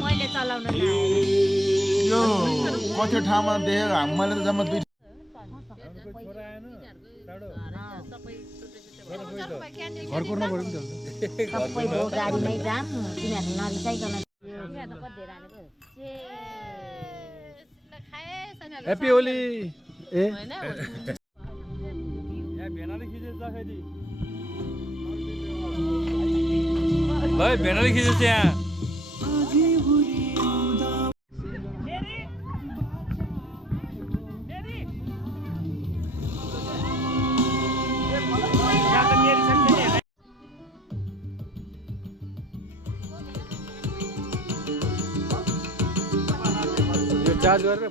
मैले चलाउन यो कति ठाउँमा देखेको मैले त जम्मा दुई सबै भो गाडीमै जाम तिनीहरू नरिसाइकन ह्याप्पी होली ए ल भेनाले खिचेछ यहाँ यो चार्ज गरेर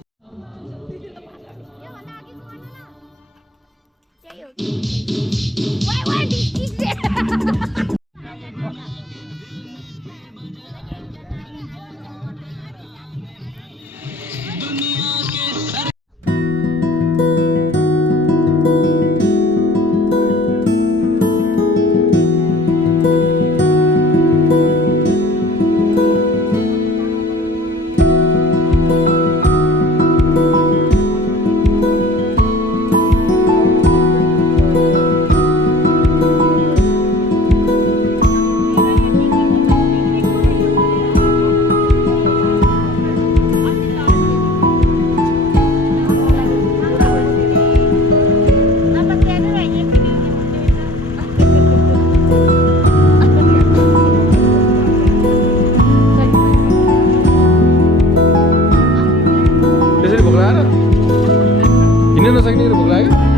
हिँड्न नसक्ने भोक लाग्यो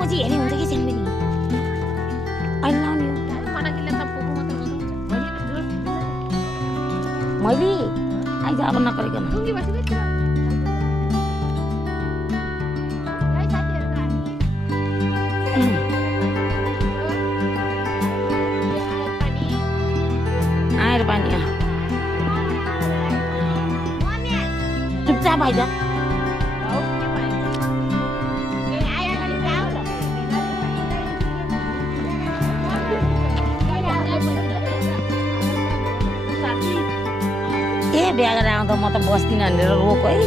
पछि हेर्ने हुन्छ कि सेम्बेनी अहिले लाउने हो मैले आइज अब नगरिकन आएर पानी चुपचाप आइज बिहा गरेर आउँदा म त बस्दिनँ भनेर रोको है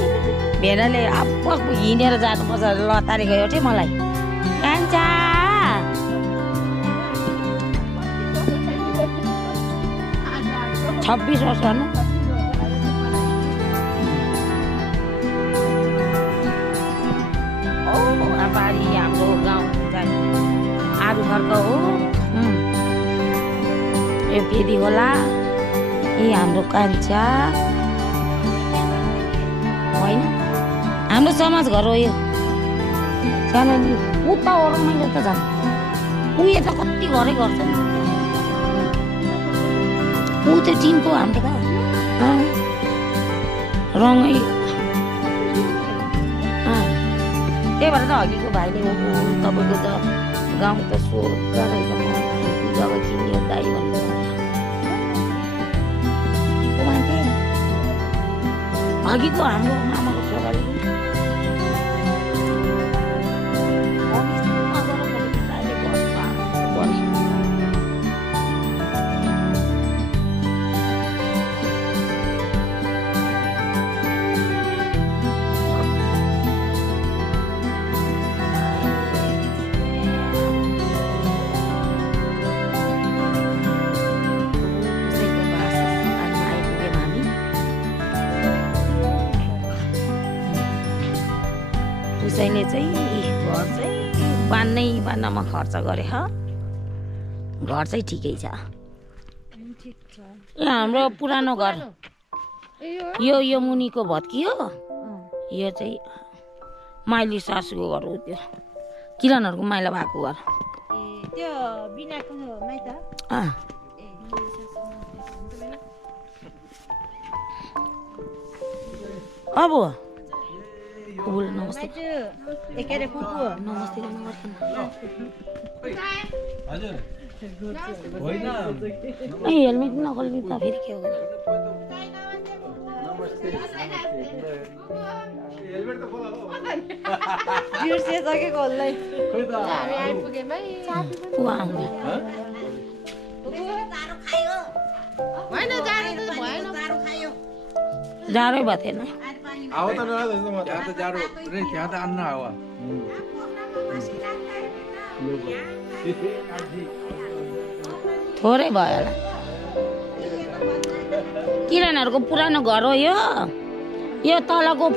भेडाले अब हिँडेर जानुपर्छ लतारे गयो ठे मलाई कान्छा 26 वर्ष हो बारी हाम्रो गाउँ आरू घरको हो यो फेदी होला यी हाम्रो कान्छा होइन हाम्रो समाज घर हो यो सानो उता मैले त झन् उयो त कति घरै गर्छ ऊ त्यो टिनको हाम्रो त रङै त्यही भएर त अघिको भाइले तपाईँको त गाउँ त सोध्दा रहेछ जग्गा किनियो दाइ भन्नु अघिको हाम्रो मामाको छोराले उसैले चाहिँ घर चाहिँ बान्नमा खर्च गरे घर चाहिँ ठिकै छ हाम्रो पुरानो घर यो मुनिको भत्की हो यो चाहिँ माइली सासूको घर हो त्यो किरणहरूको माइला भएको घर त्यो बिनाको माइत अब नमस्ते नमस्ते हेलमेट नगर्ने त फेरि के हो जाडै भएको थिएन थोरै भयो होला किरणहरूको पुरानो घर हो यो तलको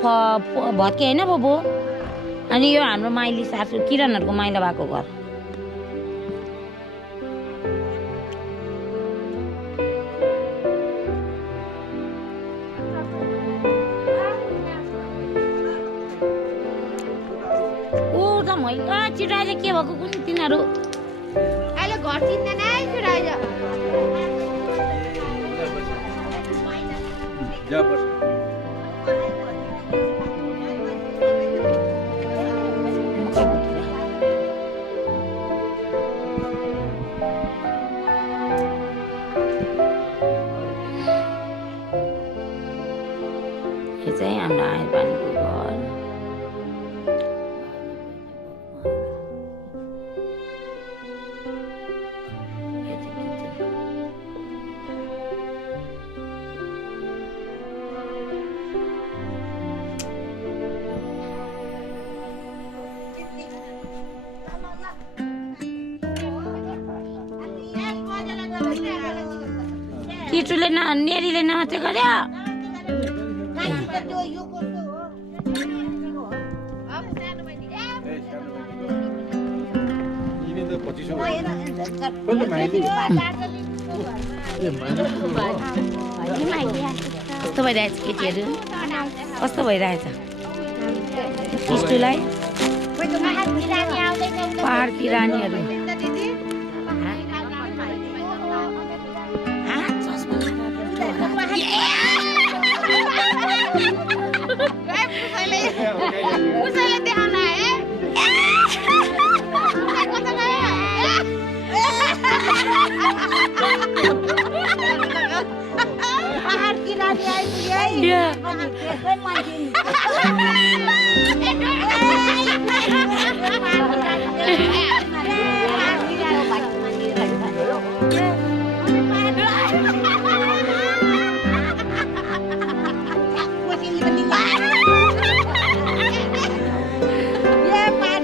भत्के होइन बोबो अनि यो हाम्रो माइली सासू किरणहरूको माइला भएको घर चिराज के भएको कुन तिनीहरू अहिले घर चिन्दैन है चिराज यो चाहिँ हाम्रो आइरपानीको घर किटुले नेरीले नमात्रै गर्यो कस्तो भइरहेछ केटीहरू कस्तो भइरहेछ किस्टुलाई पहाडकी रानीहरू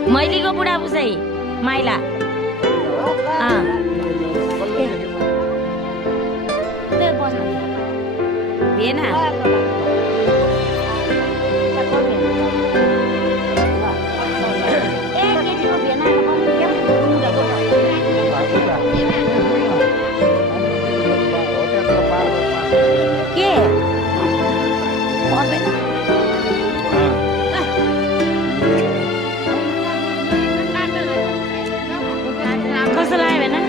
मैलीको बुढा पुसाई माइला भेना के कस्तो लाग्यो भने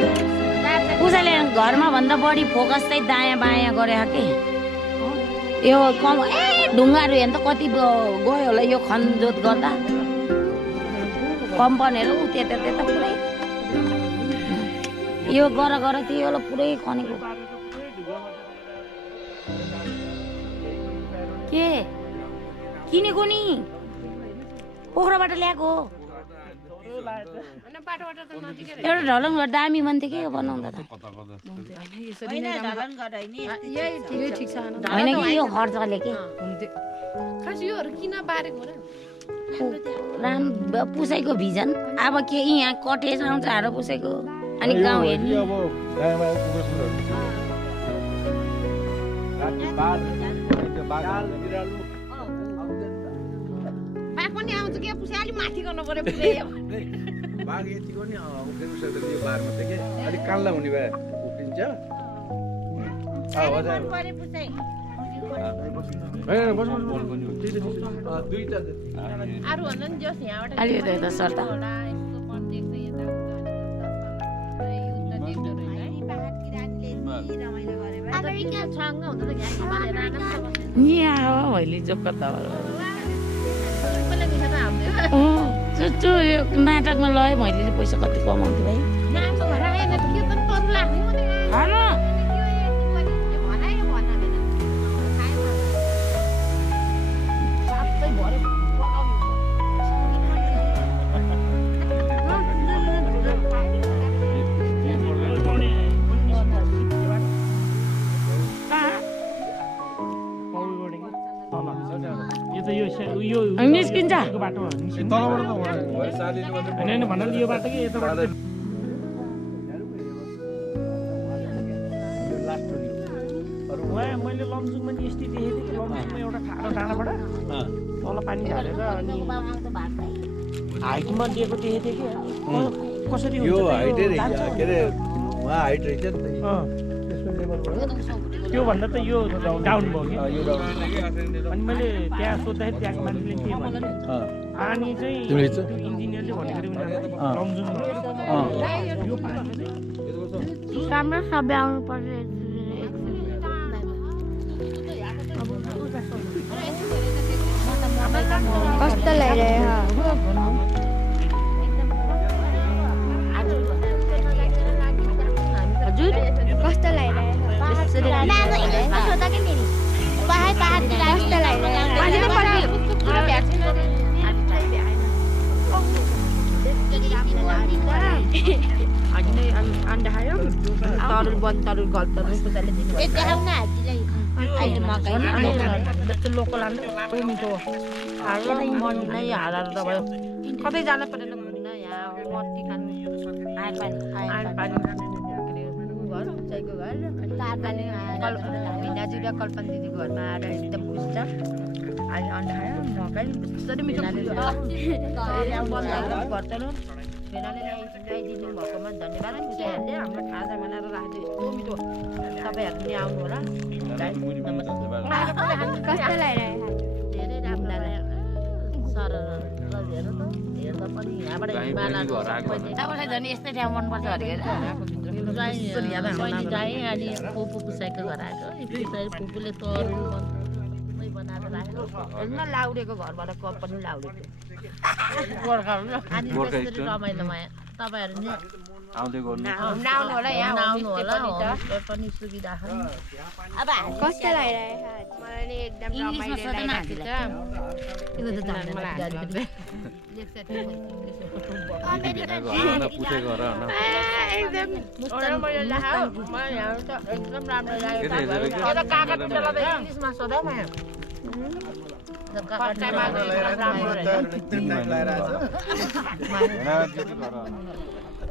उसैले घरमा भन्दा बढी फोकस चाहिँ दायाँ बायाँ गरे कि यो कम ढुङ्गाहरू हेर्नु त कति गयो होला यो खनजोत गर्दा कम्पनीहरू त्यता त्यता पुरै यो गर त्यो होला पुरै खनेको के किनेको नि पोखराबाट ल्याएको एउटा ढलङ दामी भन्थ्यो के बनाउँदा त होइन कि यो खर्चले के राम्रो पुसाइको भिजन अब के यहाँ कटेज आउँछ हाडो पुसाइको अनि गाउँ हेर्ने बाघ यतिको नि उफ्रिनु सक्दैन यो बारमा त के अलिक कान्ला हुने भए उफ्रिन्छ अलिकति यता सर्ता यहाँ हो मैले जोकता यो नाटकमा लयो मैले पैसा कति कमाउँछु भाइ निस्किन्छ मैले लमजुङमा नि यस्तै देखेको थिएँ लमजुङमा एउटा ठाडो डाँडाबाट तल पानी झरेर अनि हाइटमा दिएको देखेको थिएँ कि कसरी यो हाइट के अरे उहाँ हाइट रहेछ नि त त्यो भन्दा त यो डाउन भयो कि अनि मैले त्यहाँ सोद्धाखेरि त्यहाँको मान्छेले के भने पानी चाहिँ इन्जिनियरले भनेको लमजुङ यो पानी राम्रो सबै आउनु पर्छ कस्तो लागिरहेको हजुर कस्तो लागिरहेको अन्डा खायो तरुल बन तरुल गल तरुल कसैले दिनु लोकल मिठो मन नै हालेर भयो कतै जान परेन घुम्न यहाँ मन्टी खानु भिनाजी र कल्पन दिदीको घरमा आएर एकदम खुस छ अहिले अन्डा खायो मकै कसरी मिठो घर चलो भेनाले ल्याइदिनु भएकोमा धन्यवाद पुजाहरूले हाम्रो खाजा बनाएर राख्दै यस्तो मिठो तपाईँहरू पनि आउनु होला कस्तो लागिरहेको धेरै राम्रो लाग्यो सर हेर्नु त हेर्दा त अनि यहाँबाट हिमालहरू तपाईँलाई झन् यस्तै ठाउँ मनपर्छ अरे बहिनी गएँ अनि पुपू पुसाइको घर आएको पछाडि पुपूले तरुल बनाएर राख्यो लाउडेको घरबाट कप पनि लाउडेको अनि त्यसरी रमाइलो भयो तपाईँहरू नि आउँदै गर्नु आउनु होला यहाँ आउनु होला होमस्टे पनि सुविधा छ अब कस्तो लागिरहेको छ मलाई नि एकदम इङ्ग्लिसमा सोध्न त्यो त जान्दैन पुछेको र एकदम राम्रो लाग्यो कागज इङ्ग्लिसमा सोधा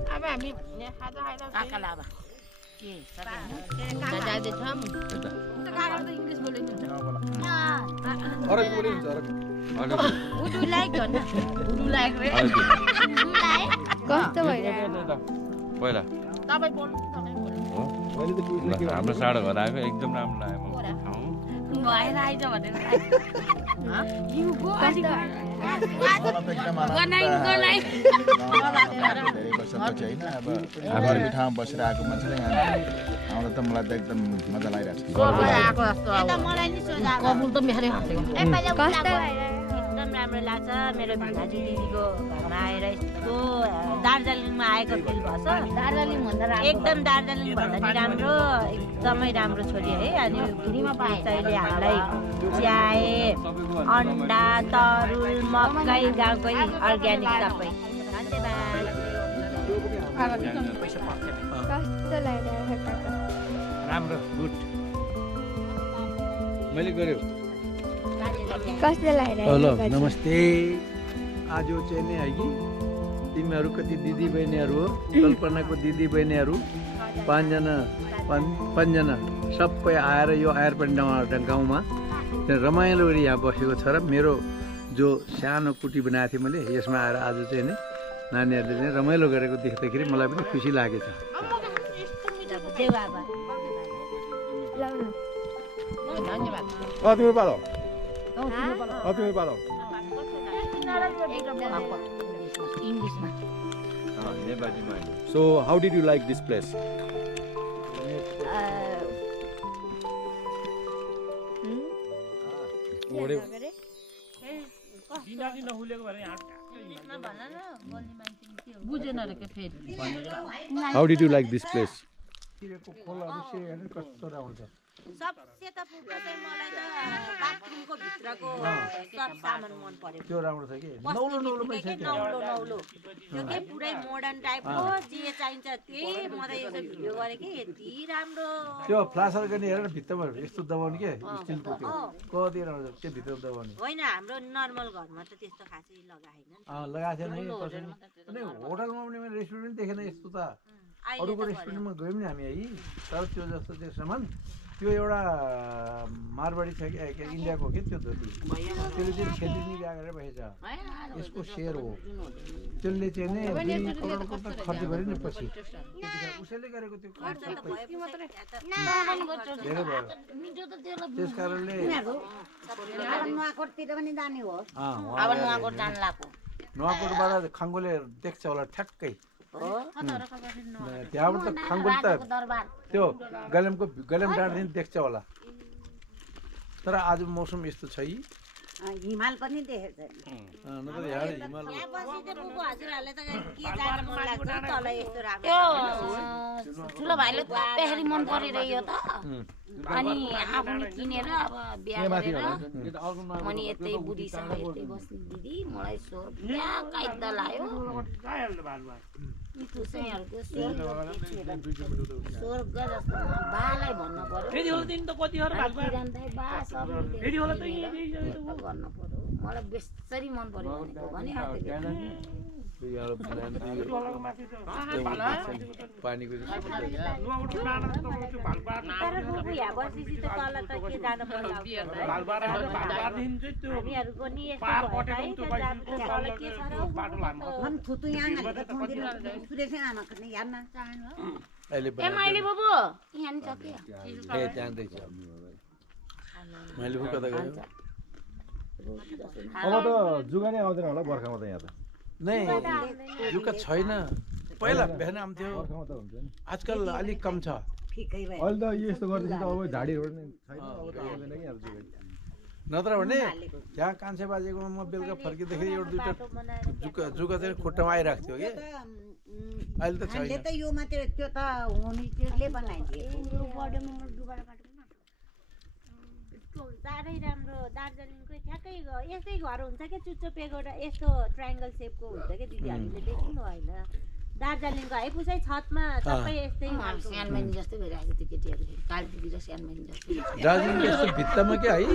अब हामी खाजा खाजा काकालाई अब के जाँदैछौँ इङ्ग्लिस बोलेको अरबी बोले हुन्छ अरबी उडु लाइक भन्नु उडु लाइक रे कस्तो भइरहेको पहिला तपाईँ बोल्नु हाम्रो साडो घर आएको एकदम राम्रो लाग्यो भएर आइज भनेर धेरै वर्षपछि होइन अब गर्मी ठाउँमा बसेर आएको मान्छेले यहाँ आउँदा त मलाई त एकदम मजा लागिरहेको छ आएको जस्तो कबुल त मेरै हातेको कस्तो भइरहेको एकदम राम्रो लाग्छ मेरो भिनाजु दिदीको घरमा आएर यस्तो दार्जिलिङमा आएको फिल भएछ दार्जिलिङ भन्दा एकदम दार्जिलिङ भन्दा नि राम्रो एकदमै राम्रो छोरी है अनि फ्रीमा पाइले हामीलाई चियाए अन्डा तरुल मकै गाउँकै अर्ग्यानिक सबै कस्तो लागिरहेको राम्रो गुड मैले गर्यो कस्तो हेलो लागिरहेको नमस्ते आज चाहिँ नि है कि तिमीहरू कति दिदी बहिनीहरू हो कल्पनाको दिदी बहिनीहरू पाँचजना सबै आएर यो आयरपेन्ट गाउँमा रमाइलो गरी यहाँ बसेको छ र मेरो जो सानो कुटी बनाएको थिएँ मैले यसमा आएर आज चाहिँ नि नानीहरूले चाहिँ रमाइलो गरेको देख्दाखेरि मलाई पनि खुसी लागेको तिम्रो पालो तिम्रो पालो इङ्ग्लिसमा So how did you like this place? बुझेन रे के फेरि How did you like this place? सबसे त पुग्छ चाहिँ मलाई त बाथरुमको भित्रको सब सामान मन पर्यो त्यो राम्रो छ कि नौलो नौलो त्यो के पुरै मोडर्न टाइपको जे चाहिन्छ त्यही मलाई यसो भिडियो गरे कि यति राम्रो त्यो फ्लासर गर्ने हेरेर भित्तामा यस्तो दबाउने के स्टिलको त्यो कति राम्रो त्यो भित्र दबाउने होइन हाम्रो नर्मल घरमा त त्यस्तो खासै लगाएन लगाएको छैन अनि होटलमा पनि मैले रेस्टुरेन्ट देखेन यस्तो त अरूको रेस्टुरेन्टमा गयौँ नि हामी है तर त्यो जस्तो त्यो सामान त्यो एउटा मारवाडी छ कि इन्डियाको के त्यो धोती त्यसले चाहिँ खेती नि गरेर बसेछ यसको सेयर हो त्यसले चाहिँ नि 2 करोडको त खर्च गर्यो नि पछि उसैले गरेको त्यो धेरै भयो त्यस कारणले नुवाकोटतिर पनि जाने हो अब नुवाकोट जान लाग्यो नुवाकोटबाट खाङ्गोले देख्छ होला ठ्याक्कै त्यहाँबाट त खाङ्गोल त त्यो गलेम डाँडादेखि देख्छ होला तर आज मौसम यस्तो छ हिमाल पनि देखेको छैन नत्र यहाँ हिमाल ठुलो भाइले त्यसरी मन परिरह्यो त अनि आफूले किनेर अब बिहा गरेर अनि यतै बुढीसँग यतै बस्ने दिदी मलाई स्वर्ग लाग्यो स्वर्ग जस्तो बालाई भन्नु पर्यो गर्नु पर्यो मलाई बेसरी मन पर्यो पानीको अब त जुगा नै आउँदैन होला बर्खामा त यहाँ त नै जुका छैन पहिला बिहान आउँथ्यो आजकल अलिक कम छ अहिले त यस्तो गर्दैछ त अब झाडीहरू नि छैन अब त आउँदैन कि अब जुकै नत्र भने त्यहाँ कान्छे बाजेकोमा म बेलुका फर्किँदाखेरि एउटा दुईवटा जुका चाहिँ खुट्टामा आइरहेको थियो कि अहिले त छैन त यो मात्रै त्यो त होमस्टेले बनाइदिएको साह्रै राम्रो दार्जिलिङकै ठ्याक्कै यस्तै घर हुन्छ क्या चुच्चोपिएको एउटा यस्तो ट्रायङ्गल सेपको हुन्छ क्या दिदी हामीले देख्नु होइन दार्जिलिङको आइपुसै छतमा सबै यस्तै सानमानी जस्तै भइरहेको थियो केटीहरू कालदिदी र सानमानी जस्तै दार्जिलिङ यस्तो भित्तामा क्या है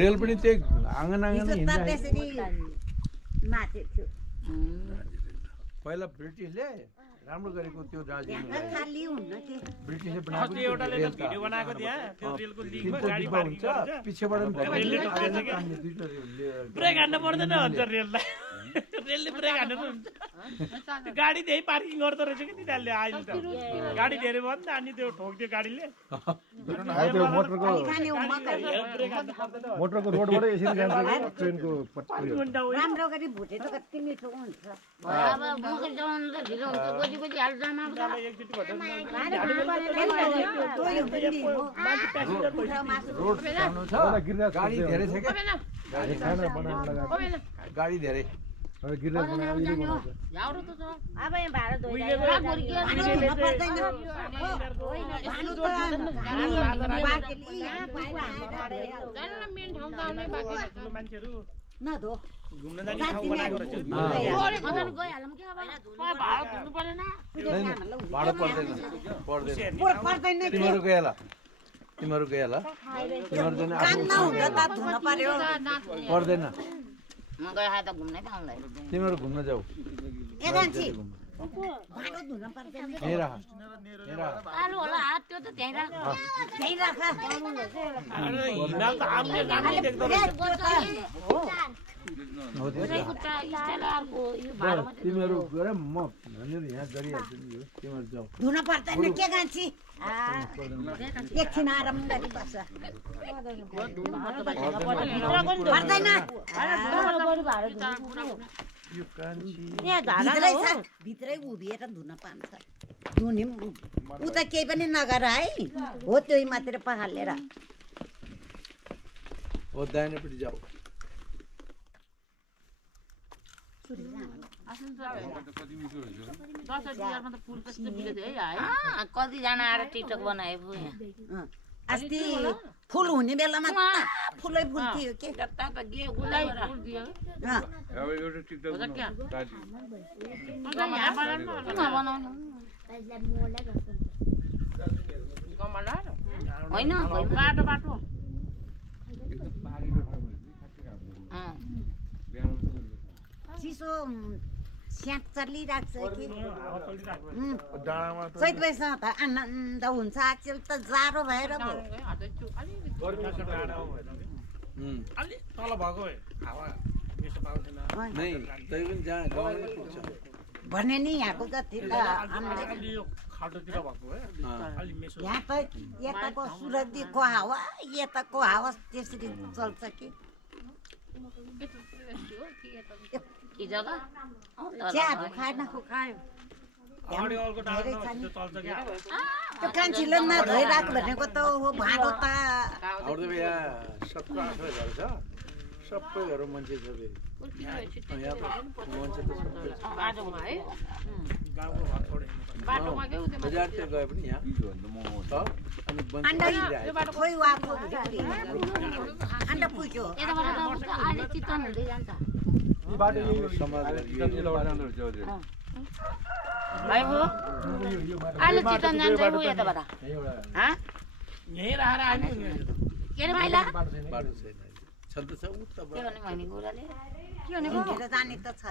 रेल पनि त्यही आँगन हिँड्दा त्यसरी माथि थियो पहिला ब्रिटिसले राम्रो गरेको त्यो दार्जिलिङ खाली हुन्न कि ब्रिटिसले बनाएको अस्ति एउटाले त भिडियो बनाएको त्यहाँ त्यो रेलको लिङ्कमा तिनको गाडी डिब्बा पार्किङ हुन्छ गर्छ पिछेबाट ब्रेक हान्नु पर्दैन भन्छ रेललाई रेलले ब्रेक हान्नु हुन्छ त्यो गाडी त्यही पार्किङ गर्दो रहेछ कि तिनीहरूले अहिले त गाडी धेरै भयो नि त अनि त्यो ठोक्थ्यो गाडीले त्यो मोटरको रोडबाटै यसरी जान्छ कि ट्रेनको राम्रो गरी भुटे त कति मिठो हुन्छ अब बोकेर जमाउनु त ढिलो हुन्छ गोजी गोजी हाल जमाउँछ एकचोटि भन्दा रोड सानो छ गाडी धेरै छ क्या गाडी धेरै गिरिराज झाउरो त छ अब यहाँ भाडा मान्छेहरू नधो घुम्न जाने ठाउँ बनाएको रहेछ गइहालौँ कि अब भाडा धुनु परेन भाडा पर्दैन तिमीहरू गएला तिमीहरू जाने धुन पर्यो पर्दैन म गए त घुम्नै पाउँदैन तिमीहरू घुम्न जाऊ भाडो धुन पर्दैन आलु होला हात त्यो त त्यहीँ राख हिमाल त आम्ले राम्रो देख्दो रहेछ तिमीहरू गएर म यहाँ गरिहाल्छु नि यो तिमीहरू जाऊ धुन पर्दैन के गान्छी एकछिन आराम गरी बस्छ पर्दैन भित्रै उभिएर धुन पान्छ धुने ऊ त केही पनि नगर है हो त्यही मात्र पखालेर हो दाहिनेपट्टि जाऊ कतिजना आएर टिकटक बनाएको अस्ति फुल हुने बेलामा फुलै फुल थियो के होइन बाटो बाटो चिसो स्याट चलिरहेको छ कि चैत वैशाख त आनन्द हुन्छ आजकल त जाडो भएर अलि तल भएको हावा बेसो पाउँदैन नै तै पनि जहाँ गाउँमा पुग्छ भने नि यहाँको जति त अलि यो खाल्टोतिर भएको है अलि मेसो यहाँ त यताको सुरतीको हावा यताको हावा त्यसरी चल्छ कि के जग्गा चियाहरू खाएन अगाडि अर्को डाँडा त्यो चल्छ क्या त्यो कान्छीले नधोइरहेको भनेको त हो भाँडो त हाम्रो त यहाँ 17-18 घर छ सबै घर मान्छे छ यहाँ मान्छे त सबै बाटोमा है गाउँको घर छोडेन बजारतिर गए पनि यहाँ छ अनि खोइ वाको अन्डा पुग्यो अहिले चितवन हुँदै जान्छ अहिले चितवन जान्छ यताबाट यहीँ राखेर आइपुग्यो के अरे माइला बाटो छैन छन् त छ उता के भने मैले गुराले हिँडेर जाने त छ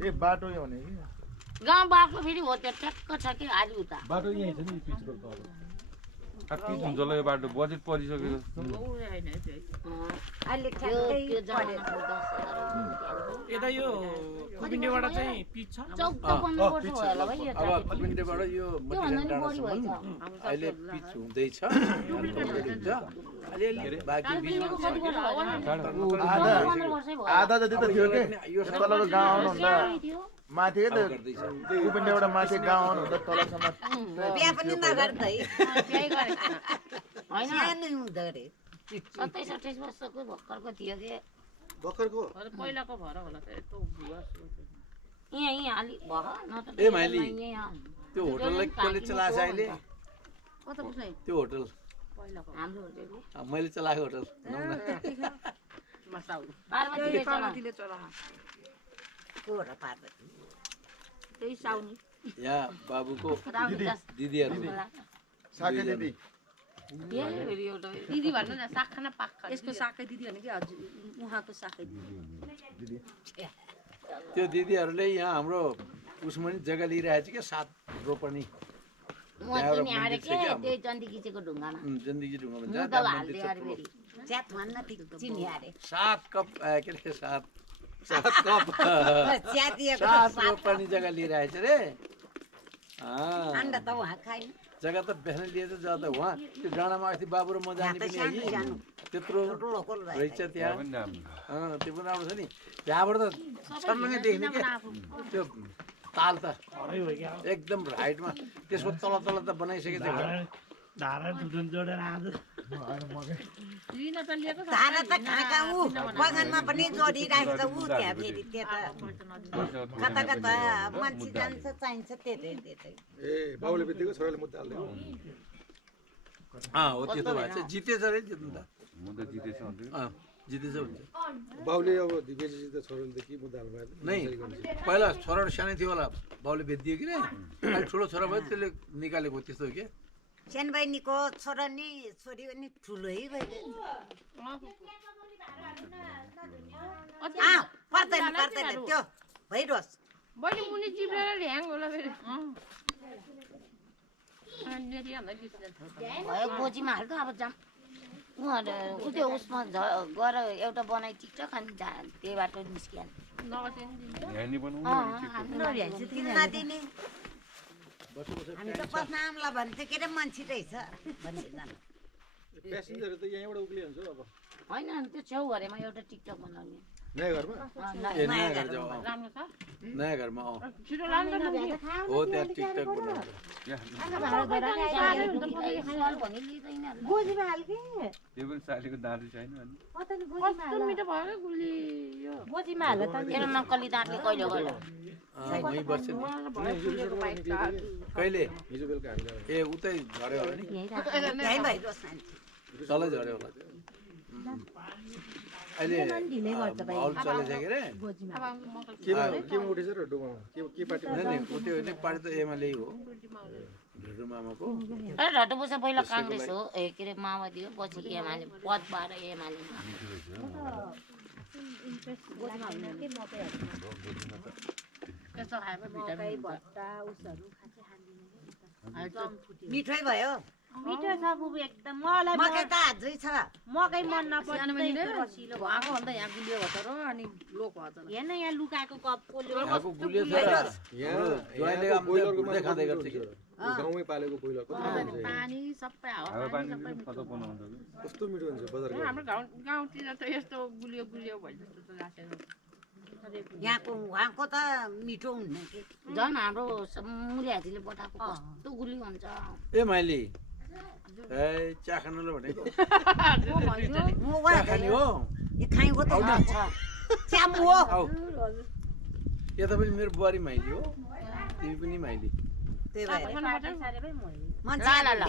ए बाटो यो भने कि गाउँ बाटो फेरि हो त्यो ट्याक्क छ कि आज उता बाटो यहीँ छ नि पिचको तल पिच हुन्छ होला यो बाटो बजेट परिसकेको जस्तो अहिले त्यो ठ्याक्कै जमानाको 10,000 यता यो कुबिन्डेबाट चाहिँ पिच छ चौक त बन्नुपर्छ होला भाइ यो अब कुबिन्डेबाट यो मटिरान डाँडासम्म अहिले पिच हुँदैछ कम्प्लिट हुन्छ अलिअलि बाँकी बिचमा आधा जति त थियो कि यो तलको गाउँ आउनुहुँदा माथि के त गर्दैछ कुपिन्डेबाट माथि गाउँ आउनुहुँदा तलसम्म बिहा पनि नगर्दै त्यही गरेको होइन सानै हुँदो अरे 27-28 वर्षको भर्खरको थियो कि भर्खरको पहिलाको भएर होला त यस्तो भुवा यहाँ अलिक भयो न त ए माइली त्यो होटललाई कसले चलाएछ अहिले कता पुग्छ त्यो होटल हाम्रो होटेलले मैले चलाएको होटल पार्वतीले चला पार्वतीले चला को र पार्वती त्यही साउनी यहाँ बाबुको रामदास दिदीहरू साके दिदी दिदी भन्नु न साग खाना पाक यसको साकै दिदी भने कि हजुर उहाँको साकै दिदी त्यो दिदीहरूले यहाँ हाम्रो उसमा नि जग्गा लिइरहेको छ कि 7 रोपनी म किने आएर के त्यही चन्दीकीचेको ढुङ्गामा जिन्दगी ढुङ्गा भन्छ मुदल हाल्दै अरे फेरि च्यात भन्न चिनी अरे 7 कप के अरे 7 कप च्यातिएको 7 रोपनी जग्गा लिइरहेको छ रे अन्डा त उहाँ खाइन जग्गा त बिहान लिएछ जग्गा त उहाँ त्यो डाँडामा अस्ति बाबु र म जाने पनि यही त्यत्रो रहेछ त्यहाँ त्यो पनि राम्रो छ नि त्यहाँबाट त छर्लङ्गै देख्ने क्या त्यो ताल त एकदम हाइटमा त्यसको तल तल त बनाइसकेको थियो धारा टुटुन जोडेर आज धारा त कहाँ कहाँ ऊ बगानमा पनि जोडिरहेको छ ऊ त्यहाँ फेरि त्यता कता कता मान्छे जान्छ चाहिन्छ त्यतै त्यतै ए बाउले बेच्दिएको छोराले मुद्दा हाल्दियो हो त्यो त भएछ जितेछ अरे जित्नु त मुद्दा जितेछ भन्थ्यो जितेछ हुन्छ बाउले अब बेचेपछि त छोराले त के मुद्दा हाल्नु भयो नै पहिला छोराहरू सानै थियो होला बाउले बेचिदियो कि नै अहिले ठुलो छोरा भयो त्यसले निकालेको त्यस्तो हो क्या सानो बहिनीको छोरा नि छोरी पनि ठुलै भइदियो पर्दैन पर्दैन त्यो भइरहोस् बहिनी मुनि चिप्लेर ल्याङ होला फेरि भयो गोजीमा हाल्दो अब जाम उहाँहरू उ त्यो उसमा गएर एउटा बनाइ टिकटक अनि त्यही बाटो निस्किहाल्नु नदिने हामी त पदनामलाई भन्थ्यो के अरे मान्छे रहेछ भनिदिँदैन प्यासेन्जर त यहीँबाट उक्लिहाल्छ अब होइन त्यो छेउघरेमा एउटा टिकटक बनाउने नयाँ घरमा ए नयाँ घर जाऊ राम्रो छ नयाँ घरमा छिटो लानु त हो त्यहाँ टिकटक बनाउँछ गोजीमा हाल्के त्यो पनि सालीको दाँती छैन अनि कस्तो मिठो भयो क्या गुली यो गोजीमा हाल त मेरो नक्कली दाँतले कहिले गयो वहीँ बस्छ नि कहिले हिजो बेलुका हामी ए उतै झऱ्यो होला नि त्यही भइरहोस् मान्छे तलै झऱ्यो होला त्यो अहिले माहौल चलेछ के अरे केमा उठेछ र डोमामा के पार्टी उठ्यो भने पार्टी त एमाले हो ढुड्रु मामाको रटुपुसा पहिला काङ्ग्रेस हो ए के अरे माओवादी हो पछि एमाले पदबाट एमाले मिठै भयो मिठो छ बुबु एकदम मलाई मकै त अझै छ मकै मन नपर्ने रसिलो भएको भन्दा यहाँ गुलियो भन्छ र अनि लोक भन्छ हेर्न यहाँ लुकाएको कप पोल्यो यहाँको गुलियो छ ज्वाइँले बुझ्दै खाँदै गर्छ कि गाउँमै पालेको कोइलर पानी सबै हावापानी खतम बनाउँछ कस्तो मिठो हुन्छ बजारको हाम्रो गाउँतिर त यस्तो गुलियो गुलियो भयो जस्तो त लाग्छ यहाँको उहाँको त मिठो हुन्न कि झन् हाम्रो मुली हाजीले पठाएको कस्तो गुली हुन्छ ए माइली ए चिया खानुलाई भनेको म उहाँ खाने हो यो खाइको त छ च्यामु हो आऊ यता पनि मेरो बुहारी माइली हो तिमी पनि माइली त्यही भएर ल।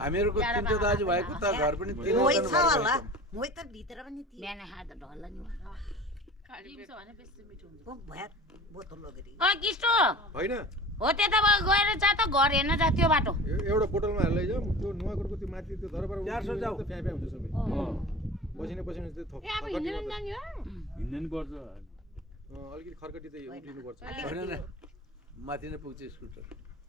हामीहरूको तिनवटा दाजु भएको त घर पनि मोही छ होला मोही त भित्र पनि बिहान खाएर त ढल्ला नि बोतल लगेर किस्तो होइन हो त्यता गएर जा त घर हेर्न जा त्यो बाटो एउटा बोतलमा हालेर लैजाऊ त्यो नुवाकोटको त्यो माथि त्यो धरपर फ्याँ फ्याँ हुन्छ सबै पसिना पसिना त्यो हिँड्नु पर्छ अलिकति खर्कटी त उठिनुपर्छ होइन न माथि नै पुग्छ स्कुटर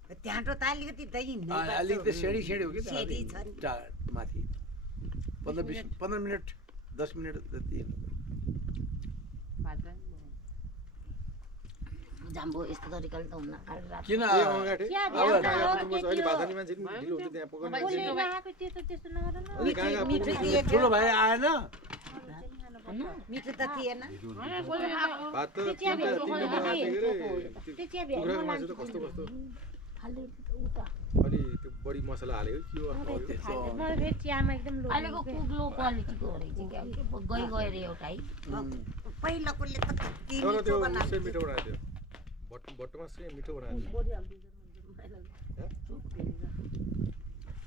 त्यहाँ त अलिकति त हिँड्नै अलिकति सेडी हो कि सेडी छ नि। माथि 15 मिनट 10 मिनट जति जाम्बो यस्तो तरिकाले त हुन्न किन अहिले भातनी मान्छे नि ढिलो हुन्छ त्यहाँ पकाउने ठुलो भाइ आएन मिठो त थिएन भात त कुखुराको मासु त कस्तो कस्तो अलि त्यो बढी मसला हालेको के हो अहिलेको कुक लो क्वालिटीको रहेछ क्या गएर एउटा है पहिलाकोले त कति तर त्यो मिठो बनाएको मिठो बनाएको थियो भट्टमा चाहिँ मिठो बनाएको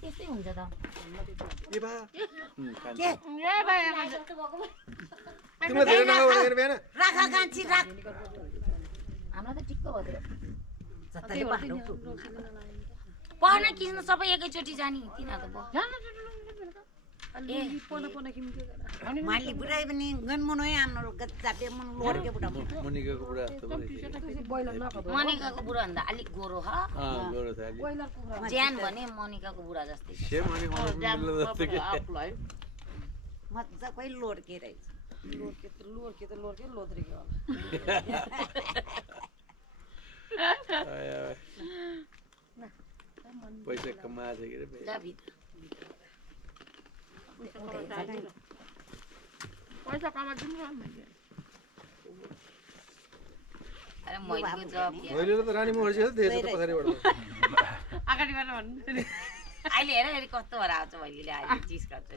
त्यस्तै हुन्छ त ए बा के तिमीले धेरै नखाऊ भनेर बिहान राख गान्छी राख हाम्रो त ठिक्क भयो जताले बाटो पढ्न किच्न सबै एकैचोटि जाने तिनीहरू त माली बुढाइ पनि गनमुनोय हाम्रो गच्चाटे मन लोडके बुढा मुनिकाको बुढा मनिकाको बुढा भन्दा अलिक गोरो ह गोरो छ अलि ज्यान भने मनिकाको बुढा जस्तै सेम अनि मजाकै लोडके रहेछ पैसा कमाएको छ के रे पैसा कमाउँछु नि अरे मैले जब मैले त रानी मोहर्छ थिएछ त पछाडिबाट अगाडिबाट भन्नु अहिले हेर फेरि कस्तो भएर आउँछ मैले अहिले चिज खान्छ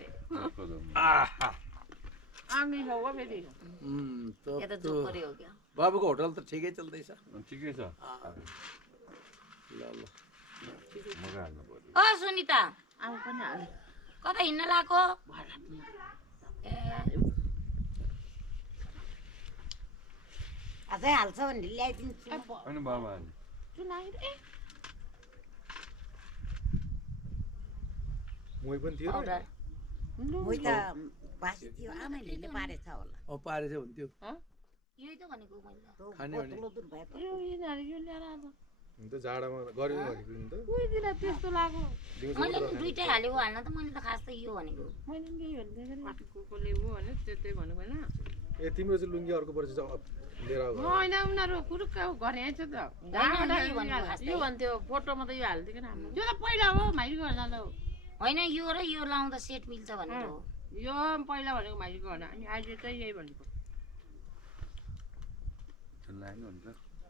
आमी हो फेरि यो त जोकरी हो क्या बाबुको होटल त ठिकै चल्दैछ ठिकै छ ल ल ओ सुनिता आऊ पनि हाल कता हिँड्न लाको अझै हाल्छ भने ल्याइदिन्छु अनि बाबा मोही पनि थियो पाउडर मोही त बासी थियो आमाले पारेछ होला पारेछ हुन्थ्यो यही त भनेको मैले खाने भने दुर भयो त यो ल्याएर अब त जाडामा गऱ्यो भनेको नि त कोही दिन त्यस्तो लाग्यो मैले पनि दुईटै हालेको हाल्न त मैले त खास त यो भनेको मैले पनि यही भन्दै कोले हो भने त्यतै भनेको हैन ए तिम्रो चाहिँ लुङ्गी अर्को पर्छ लिएर आऊ होइन उनीहरू कुरुक्क घरे आएछ त यो भन्थ्यो फोटोमा त यो हाल्थ्यो कि राम्रो यो त पहिला हो माइलीको घर जाँदा हो होइन यो र यो लाउँदा सेट मिल्छ भनेको यो पहिला भनेको माइलीको घर अनि अहिले चाहिँ यही भनेको लाइन हुन्छ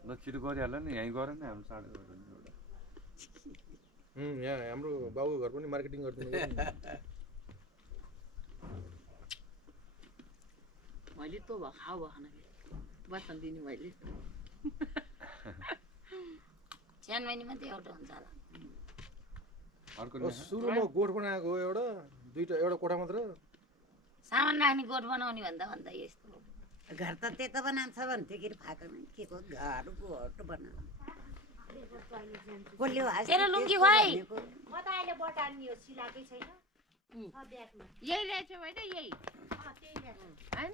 ल छिटो गरिहाल नि यहीँ गर नि हाम्रो साढे गर नि एउटा यहाँ हाम्रो बाबुको घर पनि मार्केटिङ गरिदिनु मैले त भयो खाऊ भयो खाना बस्न दिने मैले सानोमा मात्रै एउटा हुन्छ होला अर्को सुरुमा गोठ बनाएको हो एउटा कोठा मात्र सामान राख्ने गोठ बनाउने भन्दा यस्तो घर त त्यता बनाएको छ भन्थ्यो फाँकामा के को घर गोठ बनाएको कसले तेरो लुङ्गी खुवाइ म त अहिले बटानी हो सिलाकै छैन यही ल्याएछ होइन यही होइन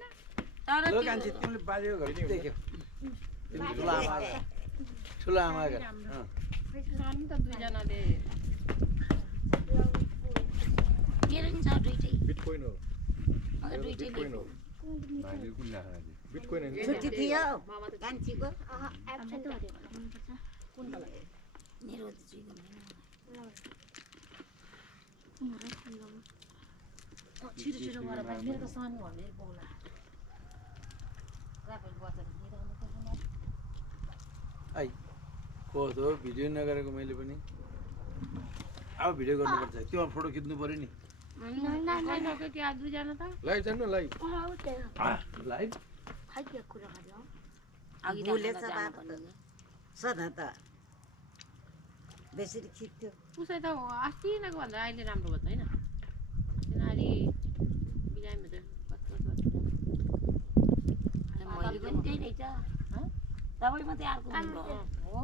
तर लो कान्छी तिमीले बाजेको घर देख्यौ ठुलो आमा घर त दुईजनाले मेरो नि छ दुईटै बिटकोइन हो मलाई दुईटै बिटकोइन हो भाइले कुन ल्याएर बिटकोइन होइन छुट्टी थियो कान्छीको मेरो छिटो छिटो गर भाइ मेरो त सानो भन्ने बोला आई को हो भिडियो नगरेको मैले पनि अब भिडियो गर्नुपर्छ त्यो फोटो खिच्नु पर्यो नि दुईजना त लाइभ जानु न लाइभ लाइभ अघि भुलेछ बाबा त सधैँ त बेसरी खिच्थ्यो उसै त अस्ति नको भन्दा अहिले राम्रो भयो त होइन किनभने बिरामी त मैले पनि त्यही रहेछ तपाईँ मात्रै अर्को हो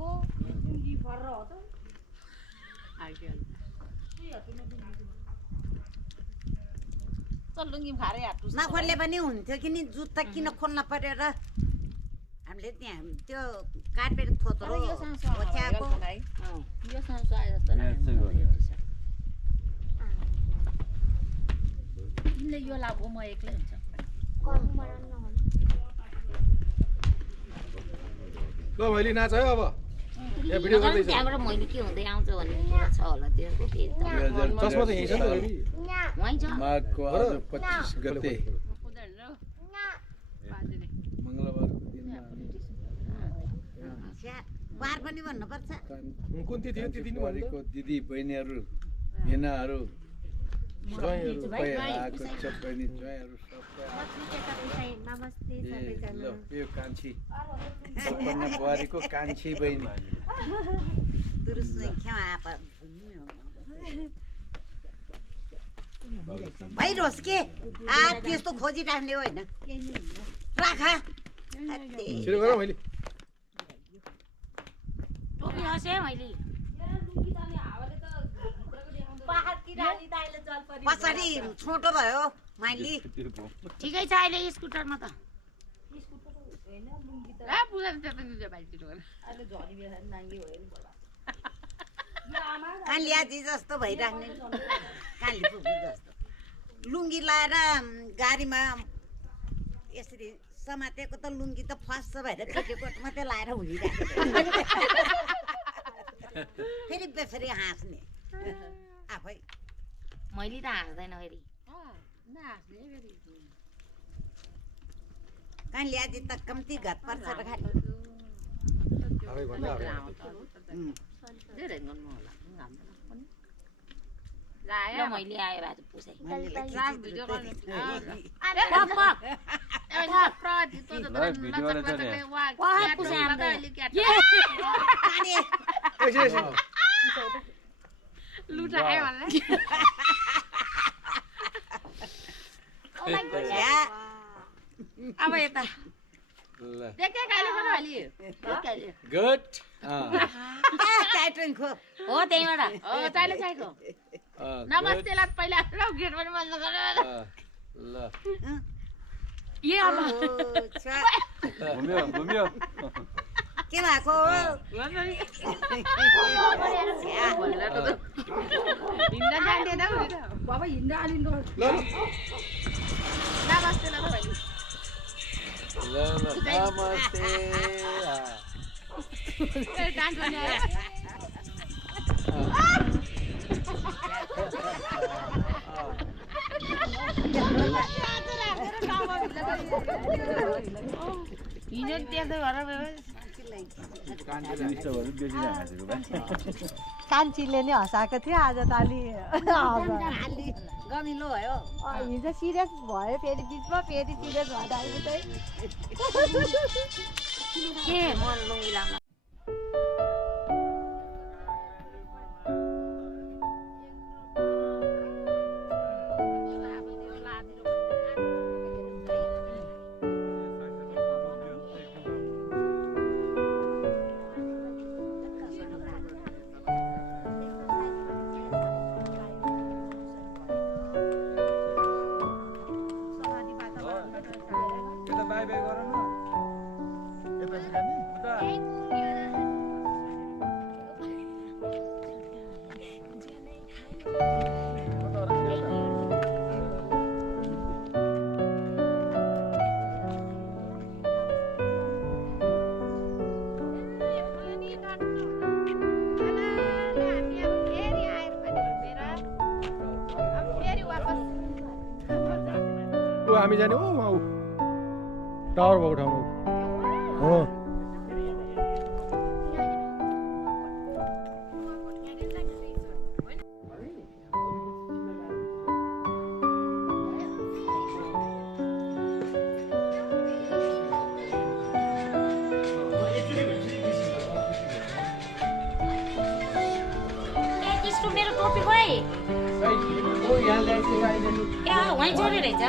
फर्र हो त लुङ्गी खारै हाट्नु नखोल्ने पनि हुन्थ्यो कि नि जुत्ता किन खोल्न पर्यो र हामीले त्यहाँ त्यो कार्पेट थोत्रो ओछ्याएको यो सानो आए जस्तो तिमीले यो लाभो म एक्लै हुन्छ ल मैले नाच है अब यहाँ भिडियो गर्दैछ त्यहाँबाट मैले के हुँदै आउँछ भन्ने कुरा छ होला त्यो चस्मा त यहीँ छ नि त वहीँ छ माघको आज 25 गते मङ्गलबारको दिनमा बार पनि भन्नुपर्छ कुन तिथि हो तिथि नि भन्नु कान्छीबारीको दिदी बहिनीहरू हेनाहरू आएको छ बहिनी ज्वाइँहरू सबै नमस्ते ल यो कान्छी सपना बुहारीको कान्छी बहिनी भइरोस् के त्यस्तो खोजिराख्ने होइन राख छिटो गर मैले टोपी हसे मैले पछाडि छोटो भयो माइली ठिकै छ अहिले स्कुटरमा त कालियाजी जस्तो भइराख्ने काली फुपू जस्तो लुङ्गी लाएर गाडीमा यसरी समातेको त लुङ्गी त फस्छ भएर पेटीकोट मात्रै लाएर हुँदिरहेको फेरि बेफेरि हाँस्ने आफै मैले त हाँस्दैन फेरि कालियाजी त कम्ती घत पर्छ र खालि आबै भन्दा आबै ल मैले आए भए त पुसाइ अब यता गुड चाइटोङ खो हो त्यहीँबाट नमस्तेलाई पहिला गेट पनि बन्द गरेर ल ए अब घुम्यो के भएको नमस्ते कान्छीले नि हँसाएको थियो आज त अलि गमिलो भयो हिजो सिरियस भयो फेरि बिचमा फेरि सिरियस भएर अहिले चाहिँ के मन लुङ्गी लाउन हामी जाने हो वहाँ टावर भएको ठाउँमा हो मेरो टोपी खोइ वहीँ छोडे रहेछ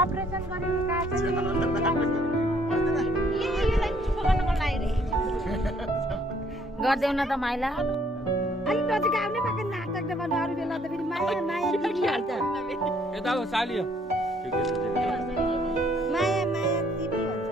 अपरेसन गरेको काज गरिदेऊ न त माइला अलिक नजिक आउने पाके नाटक देखाउनु अरू बेला त फेरि माया माया दिदिहाल्छ यता हो सालियो माया माया दिदी भन्छ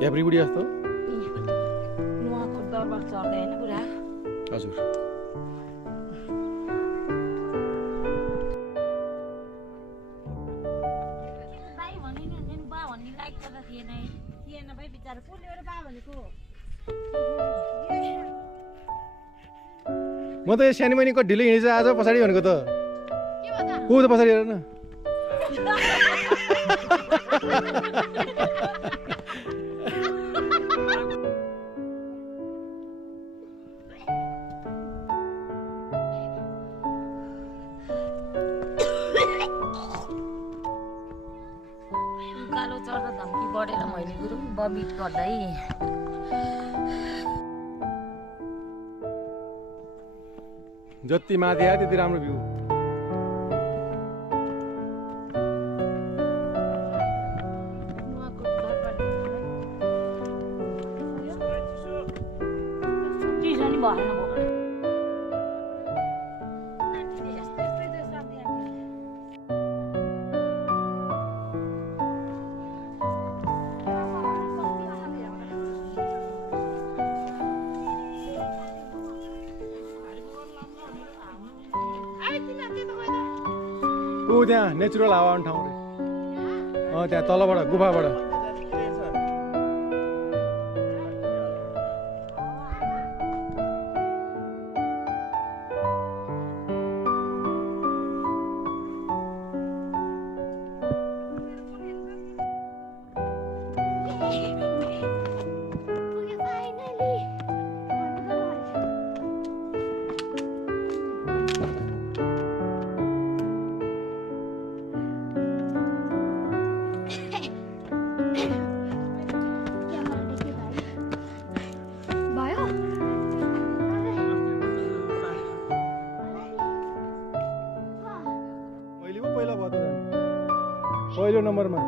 क्याप्री बुढी जस्तो नुहाको दरबार चढ्दै होइन पुरा हजुर दाइ भन्ने नि हुन्थ्यो नि बा भन्ने लाइक त थिएन भाइ बिचारा कसले एउटा बा भनेको म त यो सानो बहिनीको ढिलो हिँडेछ आज पछाडि भनेको त ऊ त पछाडि हेर न उकालो चढ्दा धम्की बढेर मैले गुरु बबिट गर्दै जति माथि आयो त्यति राम्रो भ्यू चिसो नि भएन ऊ त्यहाँ नेचुरल हावा आउने ठाउँ अरे त्यहाँ तलबाट गुफाबाट भयो पहिले पो पहिला भयो त झन्। पहिलो नम्बरमा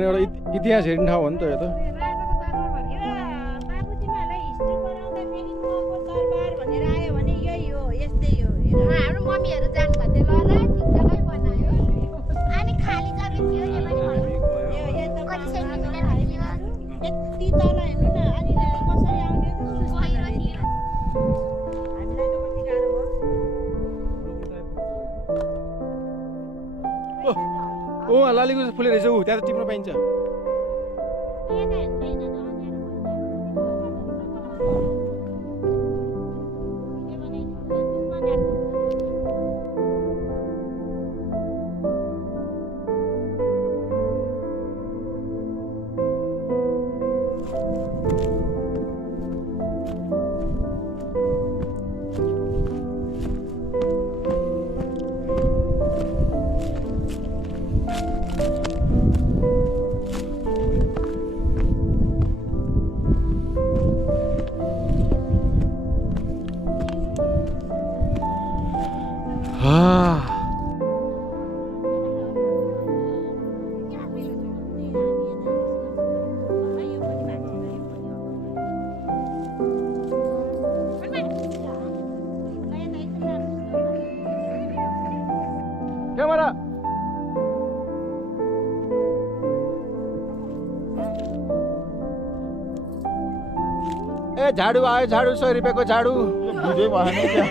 एउटा इतिहास हेर्ने ठाउँ हो नि त यो त। राजाको दरबार भनेर बाबु तिमीहरूलाई हिस्ट्री पढाउँदाखेरि मको दरबार भनेर आयो भने यही हो यस्तै हो हाम्रो मम्मीहरू जानुभएको थियो ल ठिक्कै बनायो अनि खाली जग्गा थियो यति तल हेर्नु न अनि कसरी आउने हामीलाई त कति गाह्रो भयो। ओ लालीको फुले रहेछ ऊ त्यहाँ त टिप्न पाइन्छ। क्यामेरा ए झाडु आयो झाडु 100 रुपियाँको झाडु भिडियो भएन क्या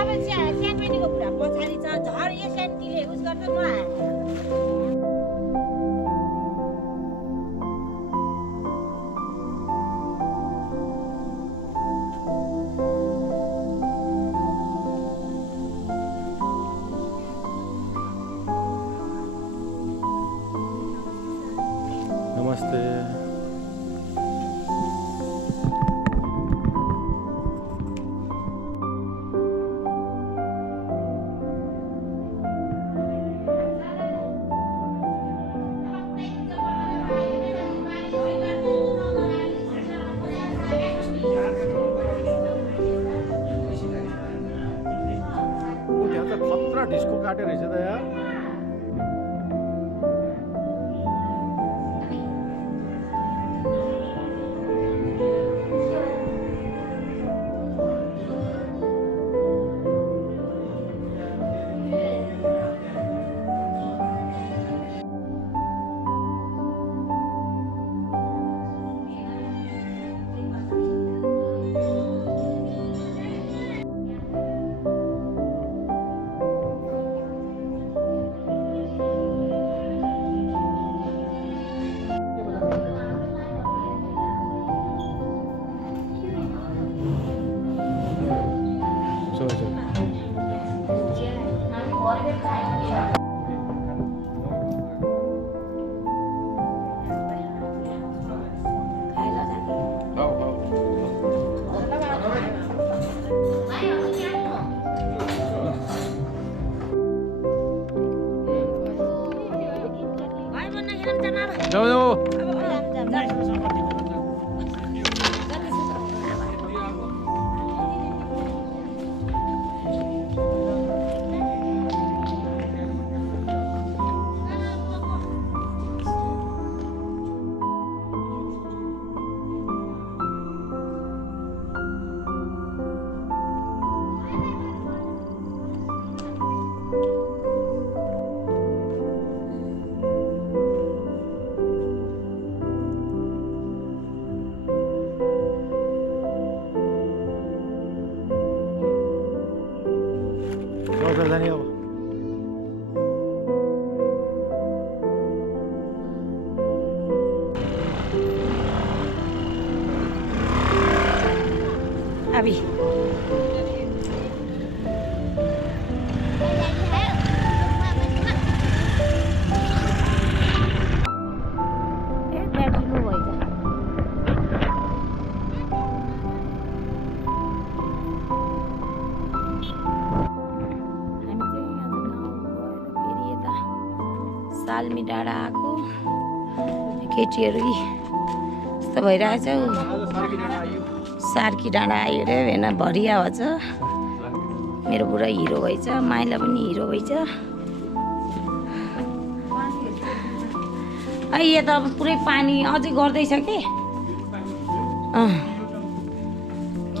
अब सानोको कुरा पछाडि छ झर यो सेन्टीले उस गर्छ म नमस्ते। खतरा ढिस्को काटेर रहेछ त यार। जाने अब अभी ब्याट्री लो भएछ हामी चाहिँ आज गाउँ गएर फेरि यता साल्मी डाँडा आएको केटीहरू यस्तो भइरहेछ सार्की डाँडा आयो अरे हेर्न भरि आवाज छ मेरो बुढा हिरो भएछ माइला पनि हिरो भएछ अहिले त अब पुरै पानी अझै गर्दैछ के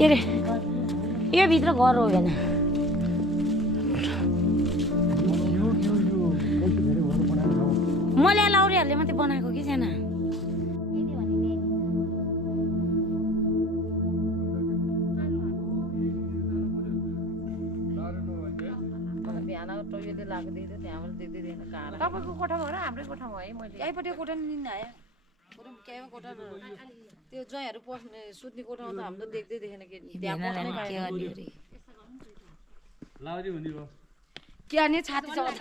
अरे यो भित्र घर हो भएन मैले लाउरेहरूले मात्रै बनाएको कि छैन तपाईँको कोठा हो र हाम्रै कोठा हो है मैले यहीपट्टि कोठा निन्न आयो क्या कोठा त्यो ज्वाइँहरू पस्ने सुत्ने कोठामा त हाम्रो देख्दै देखेन के क्या नि छाती चढ्छ